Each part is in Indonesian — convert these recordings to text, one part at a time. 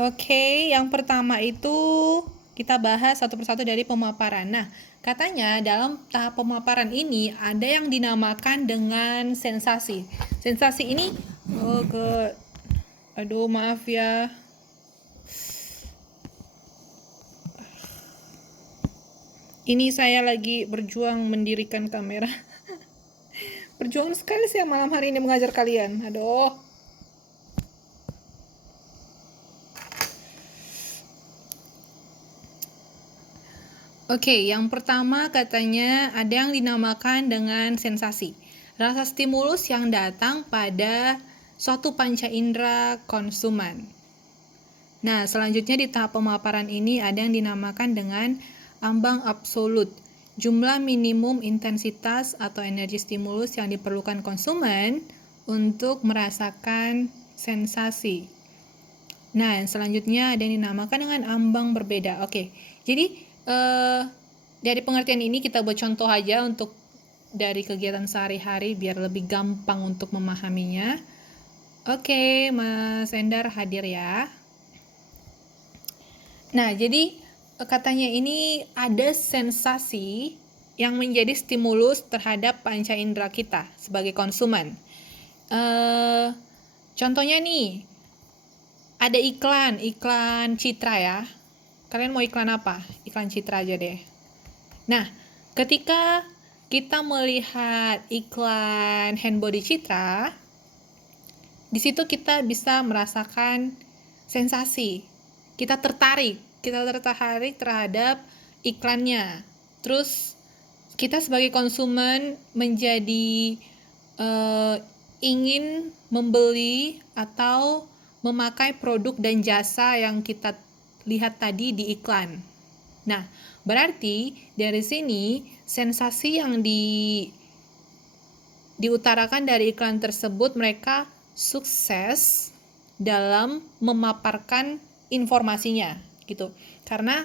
Oke, yang pertama itu kita bahas satu persatu dari pemaparan. Nah, katanya dalam tahap pemaparan ini ada yang dinamakan dengan sensasi. Sensasi ini, aduh maaf ya. Ini saya lagi berjuang mendirikan kamera. Berjuang sekali saya malam hari ini mengajar kalian. Aduh. Oke, yang pertama katanya ada yang dinamakan dengan sensasi. Rasa stimulus yang datang pada suatu panca indera konsumen. Nah, selanjutnya di tahap pemaparan ini ada yang dinamakan dengan ambang absolut. Jumlah minimum intensitas atau energi stimulus yang diperlukan konsumen untuk merasakan sensasi. Nah, yang selanjutnya ada yang dinamakan dengan ambang berbeda. Oke, jadi dari pengertian ini kita buat contoh aja untuk dari kegiatan sehari-hari biar lebih gampang untuk memahaminya. Oke, Mas Endar hadir ya. Nah, jadi katanya ini ada sensasi yang menjadi stimulus terhadap panca indera kita sebagai konsumen. Contohnya nih, ada iklan Citra ya. Kalian mau iklan apa? Iklan Citra aja deh. Nah, ketika kita melihat iklan handbody Citra, di situ kita bisa merasakan sensasi. Kita tertarik terhadap iklannya. Terus kita sebagai konsumen menjadi ingin membeli atau memakai produk dan jasa yang kita lihat tadi di iklan. Nah, berarti dari sini sensasi yang diutarakan dari iklan tersebut, mereka sukses dalam memaparkan informasinya gitu. Karena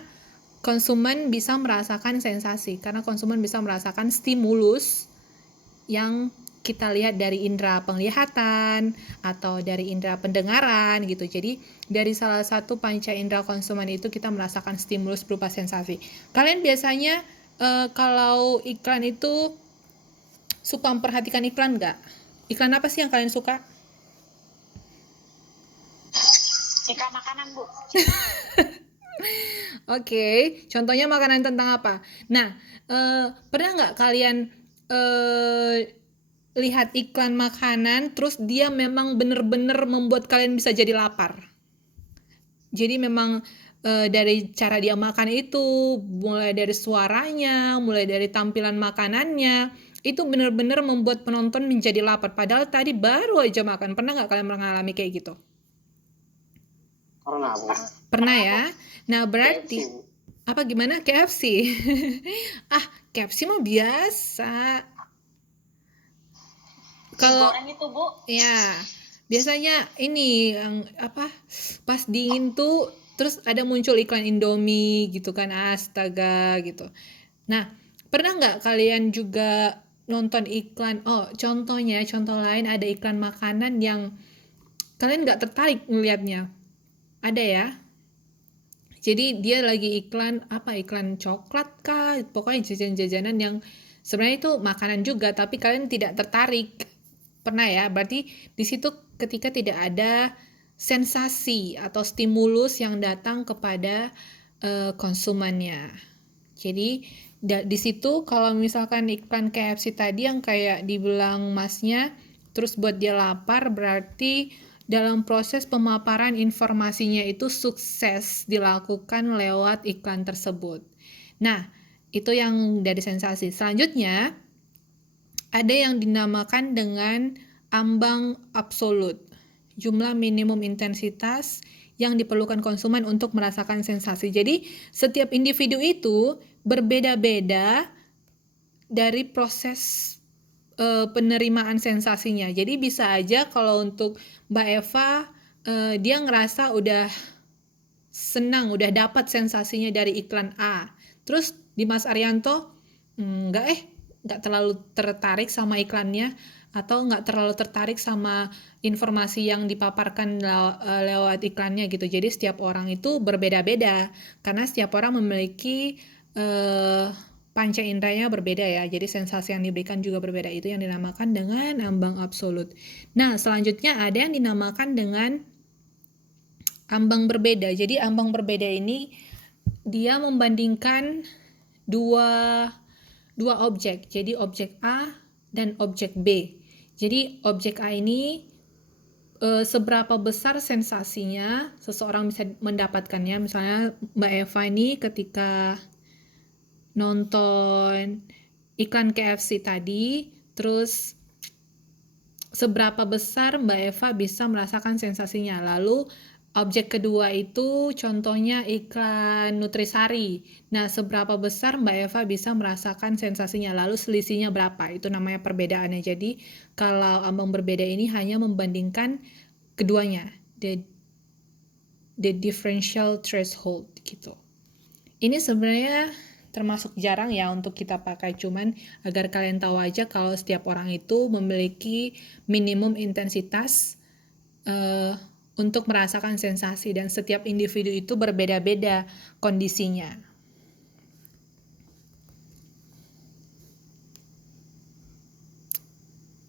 konsumen bisa merasakan sensasi, karena konsumen bisa merasakan stimulus yang kita lihat dari indera penglihatan atau dari indera pendengaran gitu. Jadi dari salah satu panca indera konsumen itu kita merasakan stimulus berupa sensasi. Kalian biasanya kalau iklan itu suka memperhatikan iklan nggak? Iklan apa sih yang kalian suka? Iklan makanan, Bu. Oke, contohnya makanan tentang apa? Nah, pernah nggak kalian lihat iklan makanan terus dia memang bener-bener membuat kalian bisa jadi lapar? Jadi memang dari cara dia makan itu, mulai dari suaranya, mulai dari tampilan makanannya, itu benar-benar membuat penonton menjadi lapar. Padahal tadi baru aja makan. Pernah nggak kalian mengalami kayak gitu? Pernah, Bu. Pernah ya? Nah, KFC, berarti Bu. apa gimana KFC? KFC mah biasa. Kalau Goreng itu, Bu. ya, biasanya ini yang apa? Pas dingin tuh terus ada muncul iklan Indomie gitu kan, astaga gitu. Nah, pernah nggak kalian juga nonton iklan? Oh, contoh lain ada iklan makanan yang kalian nggak tertarik ngelihatnya. Ada ya? Jadi dia lagi iklan coklat kah? Pokoknya jajan-jajanan yang sebenarnya itu makanan juga, tapi kalian tidak tertarik. Pernah ya? Berarti di situ ketika tidak ada sensasi atau stimulus yang datang kepada konsumennya. Jadi di situ kalau misalkan iklan KFC tadi yang kayak dibilang masnya, terus buat dia lapar, berarti dalam proses pemaparan informasinya itu sukses dilakukan lewat iklan tersebut. Nah, itu yang dari sensasi. Selanjutnya, ada yang dinamakan dengan ambang absolut. Jumlah minimum intensitas yang diperlukan konsumen untuk merasakan sensasi. Jadi, setiap individu itu berbeda-beda dari proses penerimaan sensasinya. Jadi bisa aja kalau untuk Mbak Eva dia ngerasa udah senang, udah dapat sensasinya dari iklan A. Terus di Mas Arianto nggak terlalu tertarik sama iklannya atau nggak terlalu tertarik sama informasi yang dipaparkan lewat iklannya gitu. Jadi setiap orang itu berbeda-beda karena setiap orang memiliki panca inderanya berbeda ya. Jadi sensasi yang diberikan juga berbeda. Itu yang dinamakan dengan ambang absolut. Nah, selanjutnya ada yang dinamakan dengan ambang berbeda. Jadi ambang berbeda ini dia membandingkan dua objek. Jadi objek A dan objek B. Jadi objek A ini seberapa besar sensasinya seseorang bisa mendapatkannya. Misalnya Mbak Eva ini ketika nonton iklan KFC tadi, terus seberapa besar Mbak Eva bisa merasakan sensasinya. Lalu objek kedua itu contohnya iklan Nutrisari. Nah, seberapa besar Mbak Eva bisa merasakan sensasinya. Lalu selisihnya berapa? Itu namanya perbedaannya. Jadi, kalau ambang berbeda ini hanya membandingkan keduanya. The differential threshold gitu. Ini sebenarnya termasuk jarang ya untuk kita pakai, cuman agar kalian tahu aja kalau setiap orang itu memiliki minimum intensitas untuk merasakan sensasi dan setiap individu itu berbeda-beda kondisinya.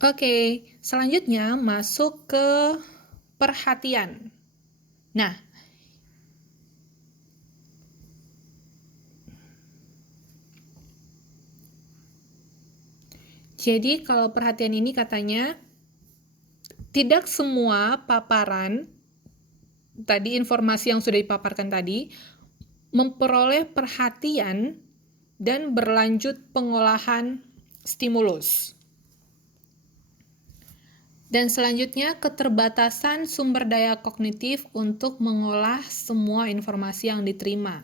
Oke, selanjutnya masuk ke perhatian. Nah, jadi kalau perhatian ini katanya tidak semua paparan tadi, informasi yang sudah dipaparkan tadi memperoleh perhatian dan berlanjut pengolahan stimulus. Dan selanjutnya keterbatasan sumber daya kognitif untuk mengolah semua informasi yang diterima.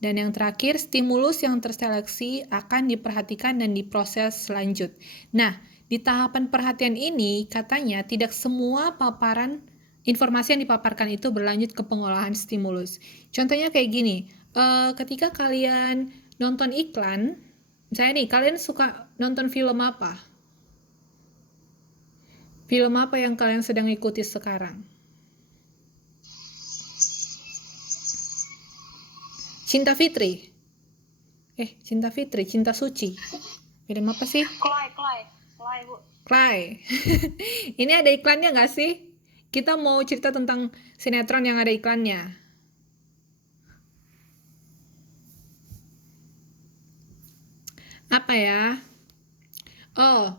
Dan yang terakhir, stimulus yang terseleksi akan diperhatikan dan diproses selanjut. Nah, di tahapan perhatian ini katanya tidak semua paparan informasi yang dipaparkan itu berlanjut ke pengolahan stimulus. Contohnya kayak gini, ketika kalian nonton iklan, misalnya nih, kalian suka nonton film apa? Film apa yang kalian sedang ikuti sekarang? Cinta Fitri. Cinta Fitri, Cinta Suci. Film apa sih? Clay, Bu. Clay. Ini ada iklannya nggak sih? Kita mau cerita tentang sinetron yang ada iklannya. Apa ya? Oh,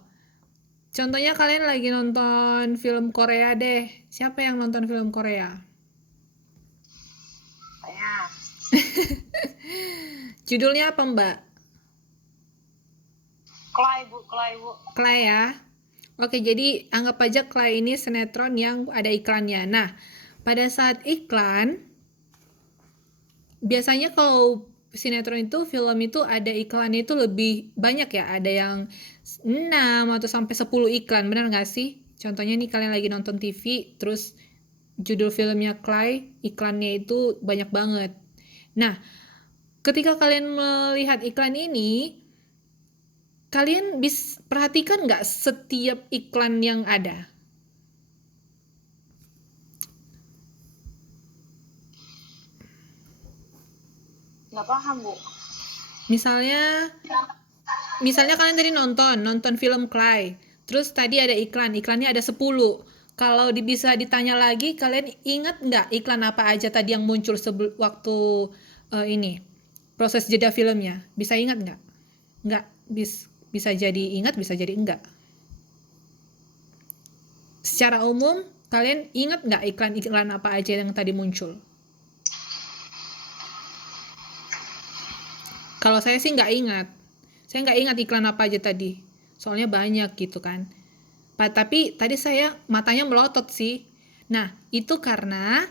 contohnya kalian lagi nonton film Korea deh. Siapa yang nonton film Korea? Saya. Judulnya apa, Mbak? Clay, Bu. Clay ya. Oke, jadi anggap aja Clay ini sinetron yang ada iklannya. Nah, pada saat iklan, biasanya kalau sinetron itu, film itu ada iklannya itu lebih banyak ya. Ada yang 6 atau sampai 10 iklan, benar nggak sih? Contohnya nih kalian lagi nonton TV, terus judul filmnya Clay, iklannya itu banyak banget. Nah, ketika kalian melihat iklan ini, kalian bisa perhatikan nggak setiap iklan yang ada? Nggak paham, Bu. Misalnya kalian tadi nonton film Clay, terus tadi ada iklannya ada 10. Kalau bisa ditanya lagi, kalian ingat nggak iklan apa aja tadi yang muncul waktu ini proses jeda filmnya? Bisa ingat nggak? Nggak, bisa jadi ingat, bisa jadi enggak. Secara umum, kalian ingat nggak iklan apa aja yang tadi muncul? Kalau saya sih nggak ingat. Saya nggak ingat iklan apa aja tadi. Soalnya banyak gitu kan. Tapi tadi saya matanya melotot sih. Nah, itu karena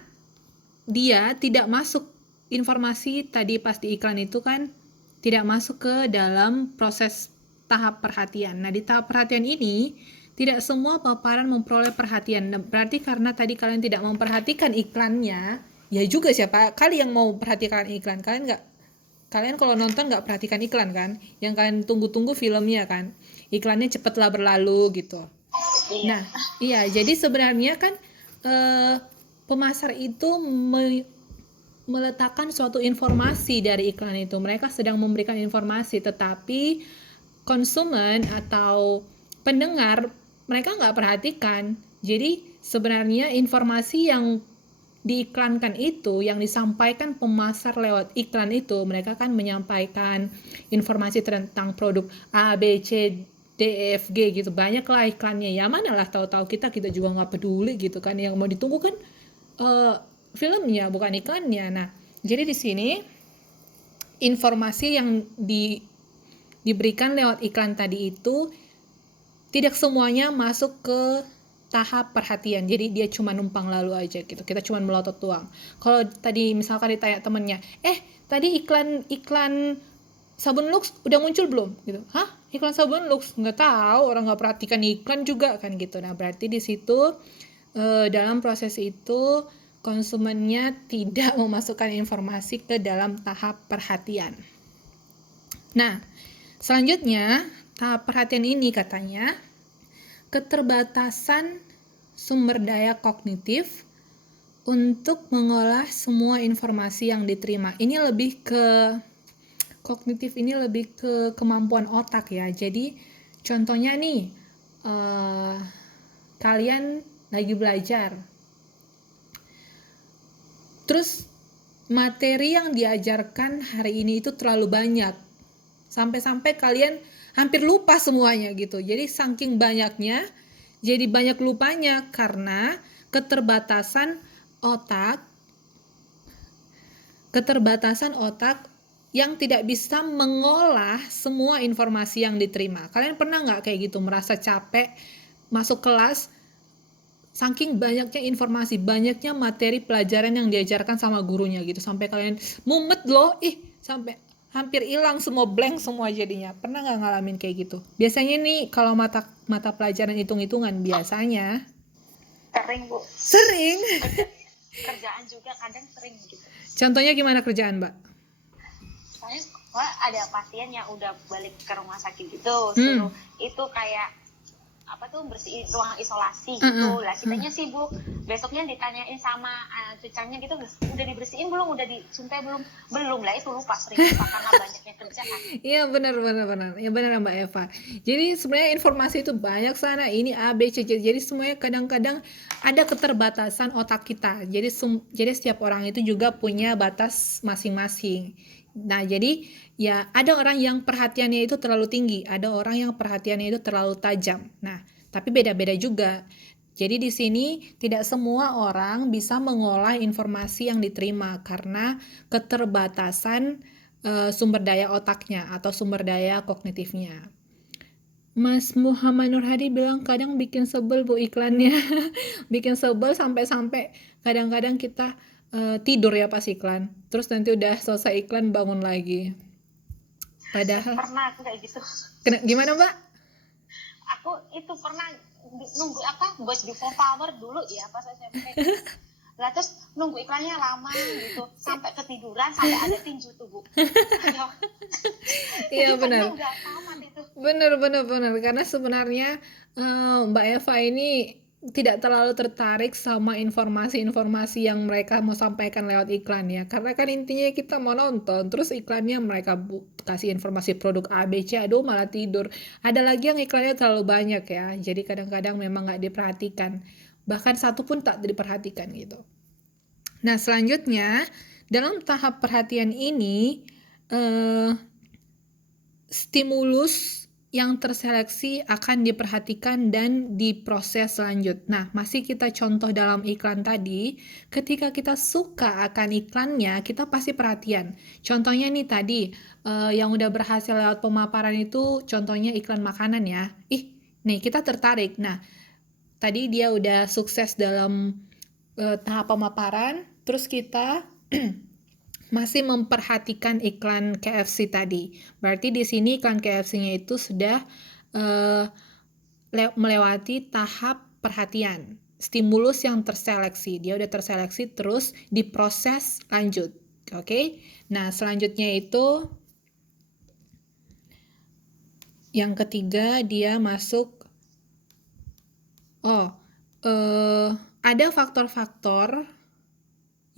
dia tidak masuk informasi tadi pas di iklan itu kan tidak masuk ke dalam proses tahap perhatian. Nah, di tahap perhatian ini tidak semua paparan memperoleh perhatian. Nah, berarti karena tadi kalian tidak memperhatikan iklannya, ya juga siapa kali yang mau perhatikan iklan? Kalian nggak kalian kalau nonton nggak perhatikan iklan kan, yang kalian tunggu-tunggu filmnya kan, iklannya cepatlah berlalu gitu. Iya. Nah, iya, jadi sebenarnya kan pemasar itu meletakkan suatu informasi dari iklan itu. Mereka sedang memberikan informasi, tetapi konsumen atau pendengar mereka nggak perhatikan. Jadi sebenarnya informasi yang diiklankan itu, yang disampaikan pemasar lewat iklan itu, mereka kan menyampaikan informasi tentang produk A, B, C, D, E, F, G gitu. Banyak lah iklannya. Ya mana lah tahu-tahu kita juga nggak peduli gitu kan. Yang mau ditunggu kan filmnya bukan iklannya. Nah, jadi di sini informasi yang diberikan lewat iklan tadi itu tidak semuanya masuk ke tahap perhatian. Jadi dia cuma numpang lalu aja gitu. Kita cuma melotot doang. Kalau tadi misalkan ditanya temennya, tadi iklan sabun Lux udah muncul belum? Gitu. Hah? Iklan sabun Lux? Nggak tahu, orang nggak perhatikan iklan juga kan gitu. Nah, berarti di situ dalam proses itu konsumennya tidak memasukkan informasi ke dalam tahap perhatian. Nah, selanjutnya tahap perhatian ini katanya keterbatasan sumber daya kognitif untuk mengolah semua informasi yang diterima. Ini lebih ke kognitif, ini lebih ke kemampuan otak ya. Jadi contohnya nih, kalian lagi belajar, terus materi yang diajarkan hari ini itu terlalu banyak, sampai-sampai kalian hampir lupa semuanya gitu. Jadi saking banyaknya, jadi banyak lupanya karena keterbatasan otak yang tidak bisa mengolah semua informasi yang diterima. Kalian pernah nggak kayak gitu, merasa capek masuk kelas, saking banyaknya informasi, banyaknya materi pelajaran yang diajarkan sama gurunya gitu, sampai kalian mumet loh, sampai hampir hilang semua, blank semua jadinya. Pernah nggak ngalamin kayak gitu? Biasanya nih kalau mata pelajaran hitung-hitungan biasanya Sering, Bu. sering. Kerjaan juga kadang sering gitu. Contohnya gimana kerjaan, Mbak? Soalnya ada pasien yang udah balik ke rumah sakit gitu, suruh itu kayak apa tuh bersihin ruang isolasi gitu. Lah kitanya sibuk, besoknya ditanyain sama cucanya gitu, udah dibersihin belum, udah disuntai belum lah, itu lupa, sering lupa karena banyaknya kerjaan. Iya, benar ya, benar Mbak Eva. Jadi sebenarnya informasi itu banyak sana, ini A B C, jadi semuanya kadang-kadang ada keterbatasan otak kita. Jadi setiap orang itu juga punya batas masing-masing. Nah, jadi ya ada orang yang perhatiannya itu terlalu tinggi, ada orang yang perhatiannya itu terlalu tajam. Nah, tapi beda-beda juga. Jadi di sini tidak semua orang bisa mengolah informasi yang diterima karena keterbatasan sumber daya otaknya atau sumber daya kognitifnya. Mas Muhammad Nur Hadi bilang kadang bikin sebel Bu iklannya. Bikin sebel sampai kadang-kadang kita tidur ya pas iklan. Terus nanti udah selesai iklan bangun lagi. Padahal Pernah aku kayak gitu. Gimana, Mbak? Aku itu pernah nunggu Bos Before Power dulu ya pas SMP. Lah terus nunggu iklannya lama gitu, sampai ketiduran, sampai ada tinju tuh, Bu. Iya, benar. Nggak tamat itu. Benar, karena sebenarnya Mbak Eva ini tidak terlalu tertarik sama informasi-informasi yang mereka mau sampaikan lewat iklan ya, karena kan intinya kita mau nonton, terus iklannya mereka kasih informasi produk A, B, C, aduh malah tidur. Ada lagi yang iklannya terlalu banyak ya, jadi kadang-kadang memang nggak diperhatikan, bahkan satu pun tak diperhatikan gitu. Nah, selanjutnya dalam tahap perhatian ini stimulus yang terseleksi akan diperhatikan dan diproses lanjut. Nah, masih kita contoh dalam iklan tadi, ketika kita suka akan iklannya, kita pasti perhatian. Contohnya nih tadi, yang udah berhasil lewat pemaparan itu, contohnya iklan makanan ya. Nih kita tertarik. Nah, tadi dia udah sukses dalam tahap pemaparan, terus kita masih memperhatikan iklan KFC tadi. Berarti di sini iklan KFC-nya itu sudah melewati tahap perhatian. Stimulus yang terseleksi. Dia udah terseleksi terus diproses lanjut. Oke. Nah, selanjutnya itu yang ketiga dia masuk ada faktor-faktor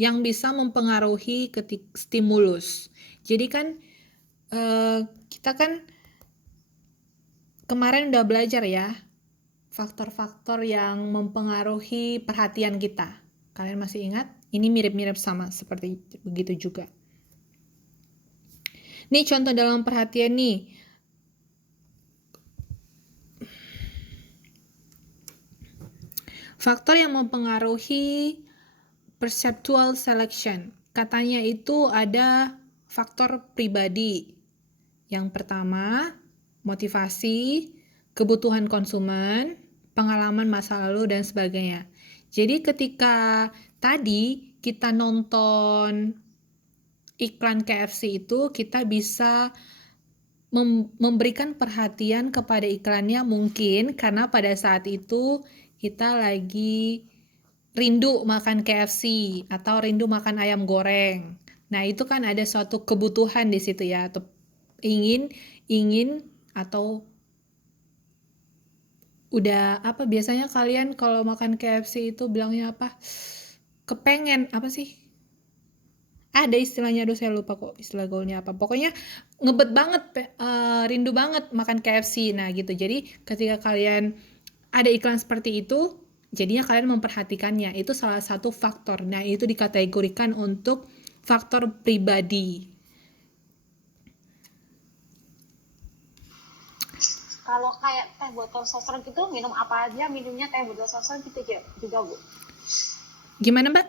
yang bisa mempengaruhi stimulus. Jadi kan kita kan kemarin udah belajar ya faktor-faktor yang mempengaruhi perhatian kita. Kalian masih ingat? Ini mirip-mirip sama seperti begitu juga. Nih contoh dalam perhatian nih. Faktor yang mempengaruhi perceptual selection. Katanya itu ada faktor pribadi. Yang pertama, motivasi, kebutuhan konsumen, pengalaman masa lalu, dan sebagainya. Jadi ketika tadi kita nonton iklan KFC itu, kita bisa memberikan perhatian kepada iklannya mungkin karena pada saat itu kita lagi rindu makan KFC atau rindu makan ayam goreng. Nah, itu kan ada suatu kebutuhan di situ ya, atau ingin atau udah apa biasanya kalian kalau makan KFC itu bilangnya apa? Kepengen apa sih? Ada istilahnya, aduh saya lupa kok istilah gaulnya apa. Pokoknya ngebet banget, rindu banget makan KFC. Nah gitu. Jadi ketika kalian ada iklan seperti itu, jadinya kalian memperhatikannya. Itu salah satu faktor. Nah itu dikategorikan untuk faktor pribadi. Kalau kayak teh botol sosro gitu, minum apa aja minumnya teh botol sosro gitu juga, Bu? Gimana, Mbak?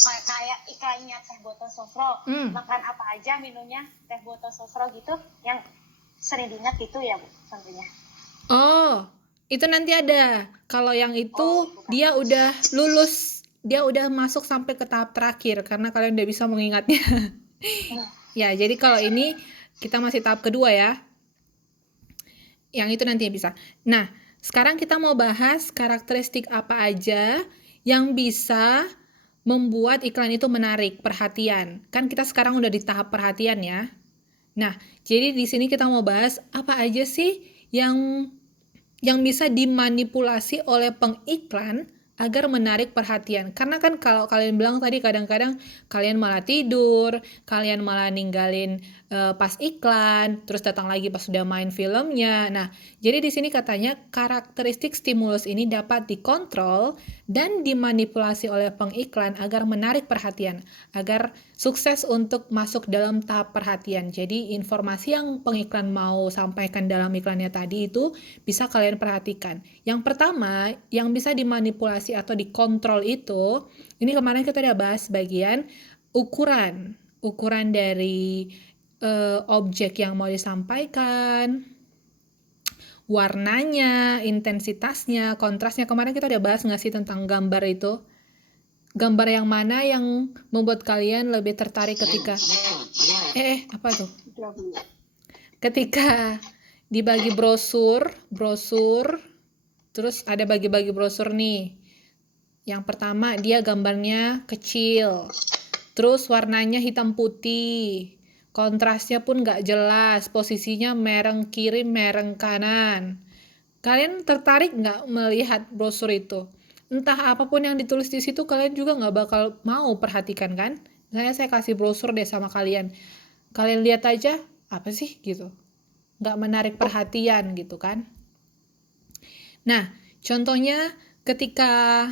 Kayak iklannya teh botol sosro, makan apa aja minumnya teh botol sosro gitu, yang sering diingat gitu ya, Bu, tentunya. Oh, itu nanti ada. Kalau yang itu dia udah lulus, dia udah masuk sampai ke tahap terakhir karena kalian udah bisa mengingatnya. Ya, jadi kalau ini kita masih tahap kedua ya. Yang itu nanti bisa. Nah, sekarang kita mau bahas karakteristik apa aja yang bisa membuat iklan itu menarik perhatian. Kan kita sekarang udah di tahap perhatian ya. Nah, jadi di sini kita mau bahas apa aja sih yang bisa dimanipulasi oleh pengiklan agar menarik perhatian. Karena kan kalau kalian bilang tadi kadang-kadang kalian malah tidur, kalian malah ninggalin pas iklan, terus datang lagi pas sudah main filmnya. Nah, jadi di sini katanya karakteristik stimulus ini dapat dikontrol dan dimanipulasi oleh pengiklan agar menarik perhatian, agar sukses untuk masuk dalam tahap perhatian. Jadi informasi yang pengiklan mau sampaikan dalam iklannya tadi itu bisa kalian perhatikan. Yang pertama, yang bisa dimanipulasi atau dikontrol itu, ini kemarin kita udah bahas bagian ukuran dari objek yang mau disampaikan, warnanya, intensitasnya, kontrasnya. Kemarin kita udah bahas nggak sih tentang gambar itu? Gambar yang mana yang membuat kalian lebih tertarik ketika apa tuh? Ketika dibagi brosur, terus ada bagi-bagi brosur nih. Yang pertama dia gambarnya kecil, terus warnanya hitam putih, kontrasnya pun nggak jelas, posisinya mereng kiri, mereng kanan. Kalian tertarik nggak melihat brosur itu? Entah apapun yang ditulis di situ kalian juga nggak bakal mau perhatikan kan? Misalnya saya kasih brosur deh sama kalian, kalian lihat aja apa sih gitu, nggak menarik perhatian gitu kan? Nah, contohnya ketika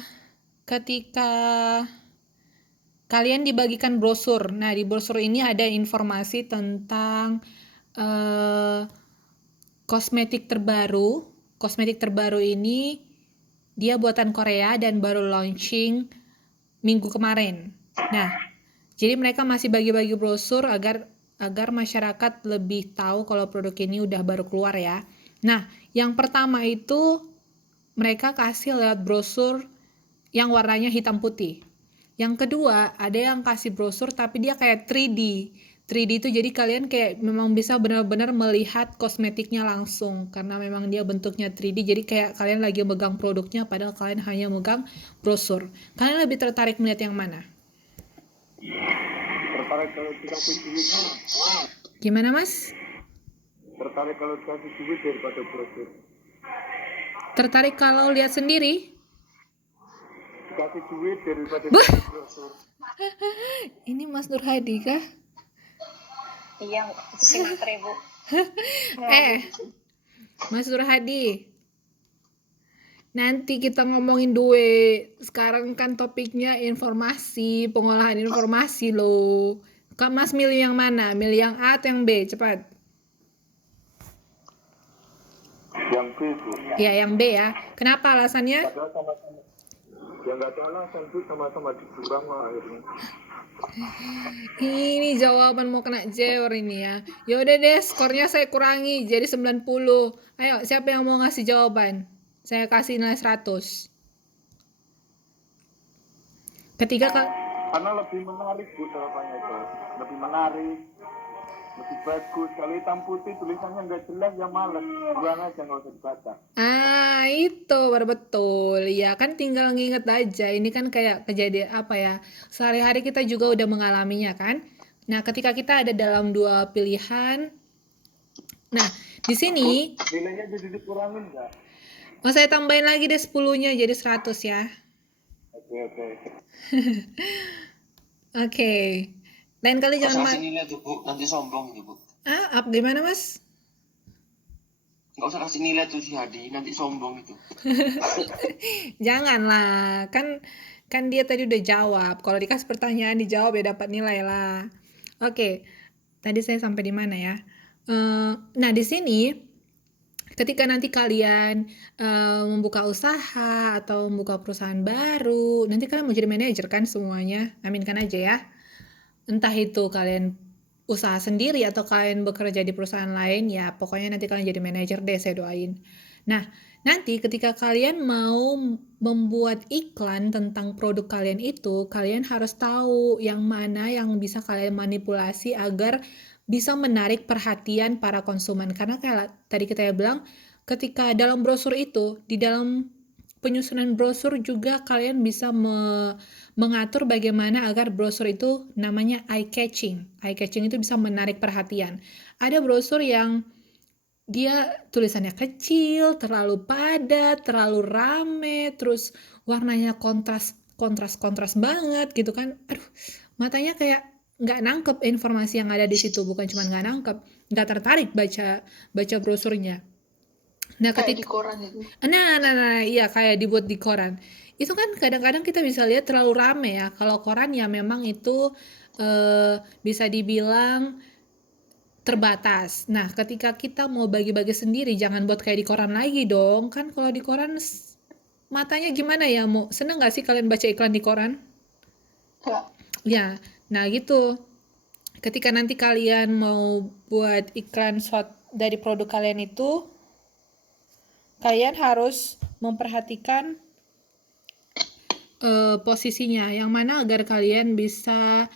kalian dibagikan brosur. Nah, di brosur ini ada informasi tentang kosmetik terbaru. Kosmetik terbaru ini dia buatan Korea dan baru launching minggu kemarin. Nah, jadi mereka masih bagi-bagi brosur agar masyarakat lebih tahu kalau produk ini udah baru keluar ya. Nah, yang pertama itu mereka kasih lewat brosur yang warnanya hitam putih. Yang kedua, ada yang kasih brosur tapi dia kayak 3D. 3D itu jadi kalian kayak memang bisa benar-benar melihat kosmetiknya langsung karena memang dia bentuknya 3D. Jadi kayak kalian lagi megang produknya padahal kalian hanya megang brosur. Kalian lebih tertarik melihat yang mana? Tertarik kalau dikasih duitnya. Gimana Mas? Tertarik kalau dikasih duit daripada brosur. Tertarik kalau lihat sendiri? Dikasih duit daripada Bah, dikasih brosur. ini Mas Nur Hadi kah? Iya, itu sih matre, Bu. Mas Nur Hadi, nanti kita ngomongin duit. Sekarang kan topiknya informasi, pengolahan informasi loh. Kak Mas milih yang mana? Milih yang A atau yang B? Cepat. Yang B, Bu. Ya, yang B ya. Kenapa alasannya? Padahal sama-sama. Ya nggak ada alasan, Bu. Sama-sama dikurang lah akhirnya. Ini jawaban mau kena jewor ini ya. Ya udah deh, skornya saya kurangi jadi 90. Ayo, siapa yang mau ngasih jawaban? Saya kasih nilai 100. Ketiga Kak. Karena lebih menarik, Bu, jawabannya itu. Lebih menarik, lebih bagus. Kalau hitam putih tulisannya nggak jelas, ya males. Buang aja, nggak usah dibaca. Itu baru betul. Ya kan tinggal nginget aja. Ini kan kayak kejadian apa ya? Sehari-hari kita juga udah mengalaminya kan. Nah, ketika kita ada dalam dua pilihan. Nah, di sini Nilainya jadi dikurangin nggak? mau saya tambahin lagi deh 10-nya jadi 100 ya. Oke. Oke. Lain kali jangan kasih nilai tuh Bu, nanti sombong nih Bu. Gimana Mas? Nggak usah kasih nilai tuh si Hadi, nanti sombong itu. Janganlah, kan dia tadi udah jawab. Kalau dikasih pertanyaan dijawab ya dapat nilai lah. Oke, tadi saya sampai di mana ya? Nah di sini ketika nanti kalian membuka usaha atau membuka perusahaan baru, nanti kalian mau jadi manajer kan semuanya, aminkan aja ya. Entah itu kalian usaha sendiri atau kalian bekerja di perusahaan lain, ya pokoknya nanti kalian jadi manajer deh, saya doain. Nah, nanti ketika kalian mau membuat iklan tentang produk kalian itu, kalian harus tahu yang mana yang bisa kalian manipulasi agar bisa menarik perhatian para konsumen. Karena kayak tadi kita bilang, ketika dalam brosur itu, di dalam penyusunan brosur juga kalian bisa mengatur bagaimana agar brosur itu namanya eye catching. Eye catching itu bisa menarik perhatian. Ada brosur yang dia tulisannya kecil, terlalu padat, terlalu rame, terus warnanya kontras banget gitu kan. Aduh, matanya kayak nggak nangkep informasi yang ada di situ. Bukan cuma nggak nangkep, nggak tertarik baca brosurnya. Nah, kayak di koran itu. Nah, iya kayak dibuat di koran. Itu kan kadang-kadang kita bisa lihat terlalu rame ya. Kalau koran ya memang itu bisa dibilang terbatas. Nah, ketika kita mau bagi-bagi sendiri, jangan buat kayak di koran lagi dong. Kan kalau di koran matanya gimana ya? Mau seneng nggak sih kalian baca iklan di koran? Ya, nah gitu. Ketika nanti kalian mau buat iklan dari produk kalian itu, kalian harus memperhatikan posisinya, yang mana agar kalian bisa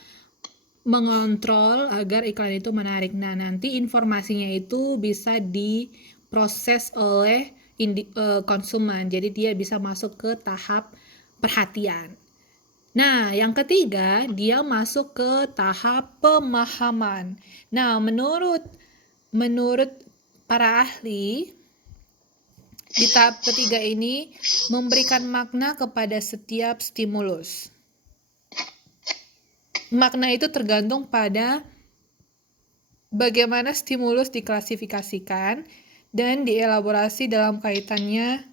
mengontrol agar iklan itu menarik. Nah, nanti informasinya itu bisa diproses oleh konsumen, jadi dia bisa masuk ke tahap perhatian. Nah, yang ketiga, dia masuk ke tahap pemahaman. Nah, menurut para ahli, di tahap ketiga ini memberikan makna kepada setiap stimulus. Makna itu tergantung pada bagaimana stimulus diklasifikasikan dan dielaborasi dalam kaitannya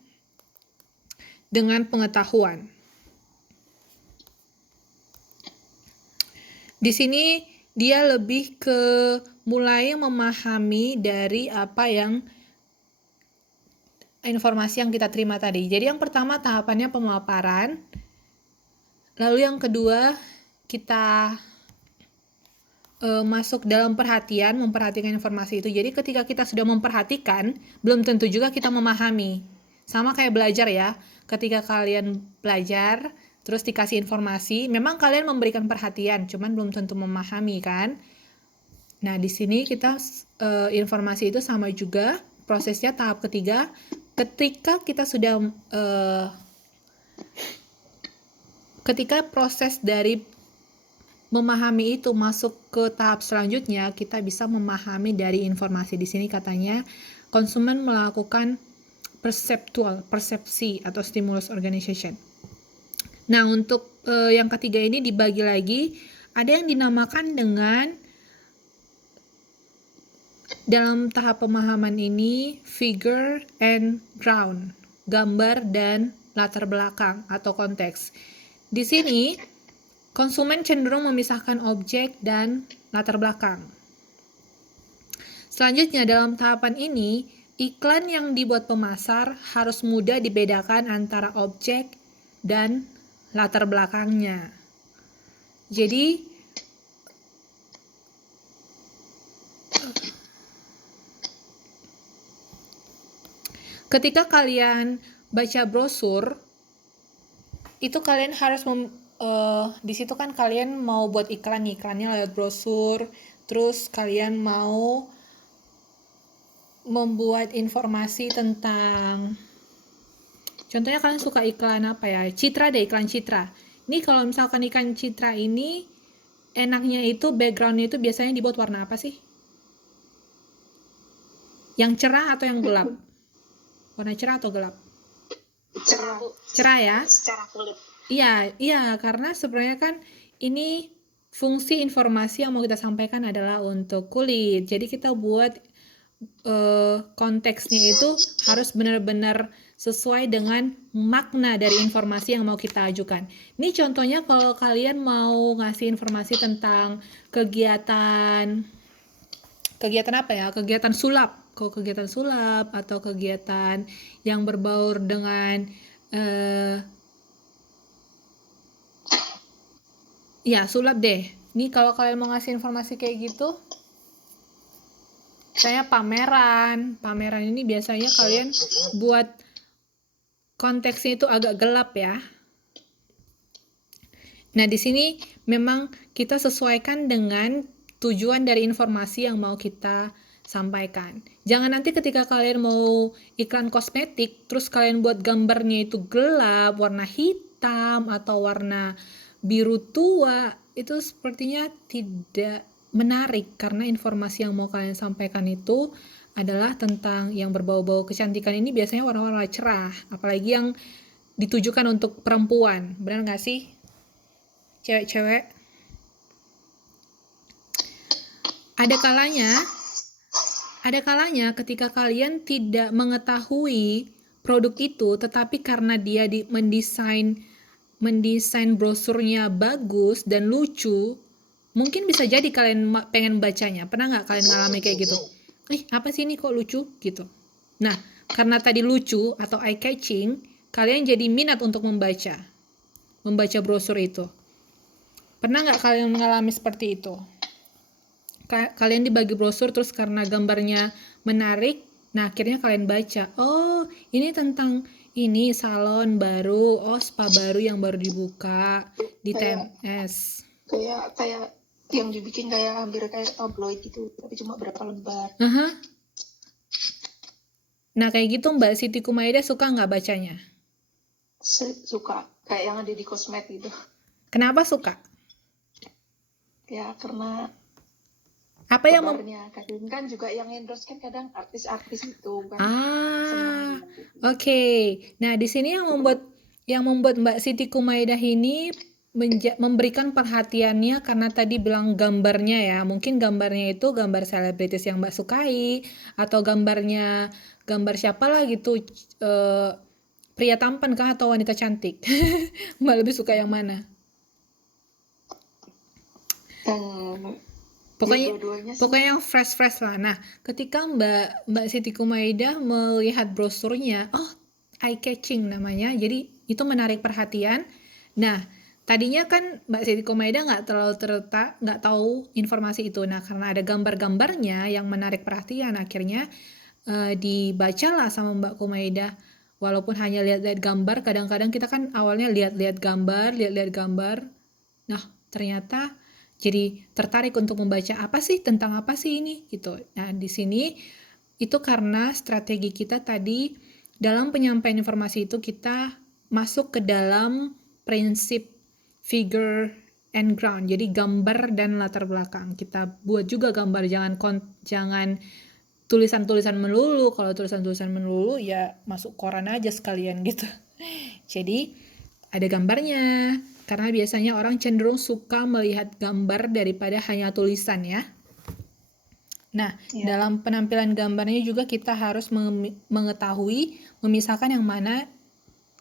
dengan pengetahuan. Di sini dia lebih ke mulai memahami dari apa yang informasi yang kita terima tadi. Jadi yang pertama tahapannya pemaparan. Lalu yang kedua kita masuk dalam memperhatikan informasi itu. Jadi ketika kita sudah memperhatikan, belum tentu juga kita memahami. Sama kayak belajar ya. Ketika kalian belajar, terus dikasih informasi, memang kalian memberikan perhatian, cuman belum tentu memahami kan. Nah, di sini kita informasi itu sama juga. Prosesnya tahap ketiga, ketika kita sudah ketika proses dari memahami itu masuk ke tahap selanjutnya, kita bisa memahami dari informasi. Di sini katanya konsumen melakukan persepsi atau stimulus organization. Nah, untuk yang ketiga ini dibagi lagi, ada yang dinamakan dengan dalam tahap pemahaman ini figure and ground, gambar dan latar belakang atau konteks. Di sini konsumen cenderung memisahkan objek dan latar belakang. Selanjutnya dalam tahapan ini, iklan yang dibuat pemasar harus mudah dibedakan antara objek dan latar belakangnya. Jadi ketika kalian baca brosur, itu kalian harus di situ kan kalian mau buat iklannya lewat brosur, terus kalian mau membuat informasi tentang, contohnya kalian suka iklan apa ya, iklan citra. Ini kalau misalkan iklan citra ini enaknya itu backgroundnya itu biasanya dibuat warna apa sih? Yang cerah atau yang gelap? Warna cerah atau gelap? Cerah ya? Secara kulit. Iya, karena sebenarnya kan ini fungsi informasi yang mau kita sampaikan adalah untuk kulit. Jadi kita buat konteksnya itu harus benar-benar sesuai dengan makna dari informasi yang mau kita ajukan. Ini contohnya kalau kalian mau ngasih informasi tentang kegiatan apa ya? Kegiatan sulap. Kalau kegiatan sulap atau kegiatan yang berbaur dengan ya sulap deh. Ini kalau kalian mau ngasih informasi kayak gitu, saya pameran ini biasanya kalian buat konteksnya itu agak gelap ya. Nah, di sini memang kita sesuaikan dengan tujuan dari informasi yang mau kita sampaikan. Jangan nanti ketika kalian mau iklan kosmetik, terus kalian buat gambarnya itu gelap, warna hitam atau warna biru tua, itu sepertinya tidak menarik karena informasi yang mau kalian sampaikan itu adalah tentang yang berbau-bau kecantikan. Ini biasanya warna-warna cerah, apalagi yang ditujukan untuk perempuan. Benar nggak sih? Cewek-cewek. Ada kalanya ketika kalian tidak mengetahui produk itu, tetapi karena dia mendesain brosurnya bagus dan lucu, mungkin bisa jadi kalian pengen bacanya. Pernah nggak kalian ngalami kayak gitu? Apa sih ini kok lucu gitu? Nah, karena tadi lucu atau eye catching, kalian jadi minat untuk membaca brosur itu. Pernah nggak kalian mengalami seperti itu? Kalian dibagi brosur terus karena gambarnya menarik, nah akhirnya kalian baca, oh ini tentang ini salon baru, oh spa baru yang baru dibuka di TMS. Kayak yang dibikin kayak hampir kayak tabloid gitu, tapi cuma berapa lembar. Nah kayak gitu Mbak Siti Kumaida suka nggak bacanya? Suka, kayak yang ada di Kosmed gitu. Kenapa suka? Ya karena apa yang kadang kan juga yang endorse kan kadang artis-artis itu kan. Oke. Nah di sini yang membuat Mbak Siti Kumaidah ini memberikan perhatiannya karena tadi bilang gambarnya ya, mungkin gambarnya itu gambar selebritis yang Mbak sukai, atau gambar siapa lah gitu, pria tampan kah atau wanita cantik? Mbak lebih suka yang mana? Pokoknya yang fresh lah. Nah, ketika Mbak Siti Kumaidah melihat brosurnya, oh eye catching namanya, jadi itu menarik perhatian. Nah, tadinya kan Mbak Siti Kumaidah nggak tahu informasi itu. Nah, karena ada gambar-gambarnya yang menarik perhatian, akhirnya dibacalah sama Mbak Kumaidah. Walaupun hanya lihat-lihat gambar, kadang-kadang kita kan awalnya lihat-lihat gambar. Nah, ternyata jadi tertarik untuk membaca tentang apa sih ini gitu. Nah, di sini itu karena strategi kita tadi dalam penyampaian informasi itu kita masuk ke dalam prinsip figure and ground. Jadi gambar dan latar belakang. Kita buat juga gambar, jangan tulisan-tulisan melulu. Kalau tulisan-tulisan melulu ya masuk koran aja sekalian gitu. Jadi ada gambarnya. Karena biasanya orang cenderung suka melihat gambar daripada hanya tulisan ya. Nah, dalam penampilan gambarnya juga kita harus mengetahui, memisahkan yang mana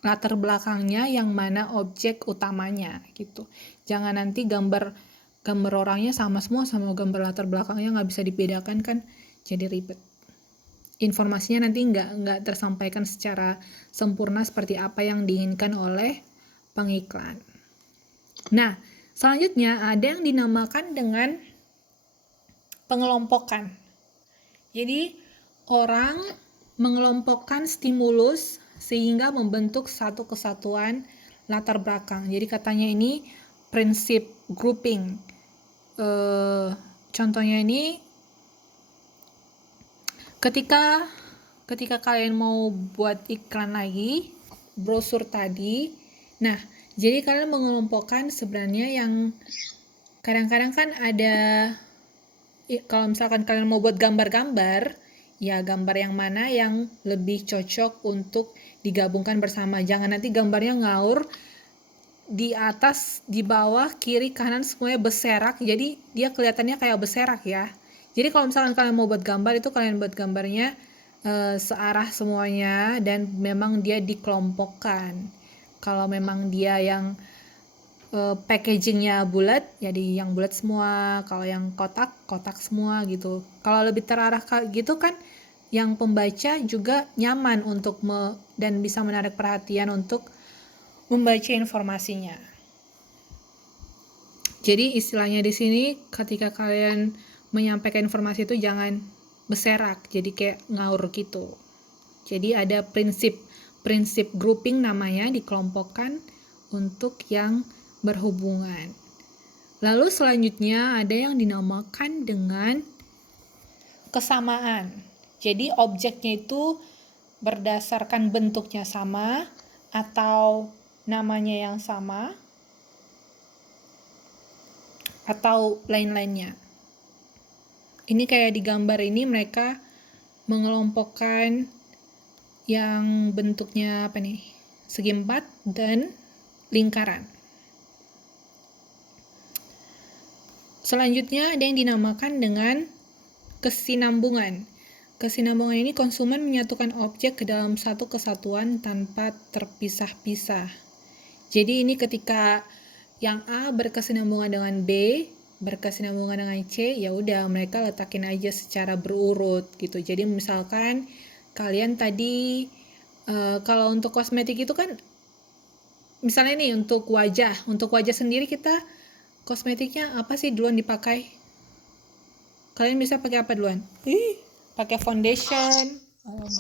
latar belakangnya, yang mana objek utamanya gitu. Jangan nanti gambar orangnya sama semua sama gambar latar belakangnya nggak bisa dibedakan kan, jadi ribet. Informasinya nanti nggak tersampaikan secara sempurna seperti apa yang diinginkan oleh pengiklan. Nah, selanjutnya ada yang dinamakan dengan pengelompokan. Jadi, orang mengelompokkan stimulus sehingga membentuk satu kesatuan latar belakang. Jadi katanya ini prinsip grouping. Contohnya ini ketika kalian mau buat iklan lagi, brosur tadi, nah jadi kalian mengelompokkan sebenarnya yang kadang-kadang kan ada, kalau misalkan kalian mau buat gambar-gambar, ya gambar yang mana yang lebih cocok untuk digabungkan bersama. Jangan nanti gambarnya ngaur, di atas, di bawah, kiri, kanan semuanya berserak, jadi dia kelihatannya kayak berserak ya. Jadi kalau misalkan kalian mau buat gambar, itu kalian buat gambarnya searah semuanya dan memang dia dikelompokkan. Kalau memang dia yang packagingnya bulat, jadi yang bulat semua. Kalau yang kotak semua gitu. Kalau lebih terarah gitu kan, yang pembaca juga nyaman untuk dan bisa menarik perhatian untuk membaca informasinya. Jadi istilahnya di sini ketika kalian menyampaikan informasi itu jangan berserak, jadi kayak ngaur gitu. Jadi ada prinsip grouping namanya, dikelompokkan untuk yang berhubungan. Lalu selanjutnya ada yang dinamakan dengan kesamaan. Jadi objeknya itu berdasarkan bentuknya sama atau namanya yang sama atau lain-lainnya. Ini kayak di gambar ini mereka mengelompokkan yang bentuknya apa nih? Segi empat dan lingkaran. Selanjutnya ada yang dinamakan dengan kesinambungan. Kesinambungan ini konsumen menyatukan objek ke dalam satu kesatuan tanpa terpisah-pisah. Jadi ini ketika yang A berkesinambungan dengan B, berkesinambungan dengan C, ya udah mereka letakin aja secara berurut gitu. Jadi misalkan kalian tadi kalau untuk kosmetik itu kan misalnya nih untuk wajah sendiri kita kosmetiknya apa sih duluan dipakai? Kalian bisa pakai apa duluan? Pakai foundation,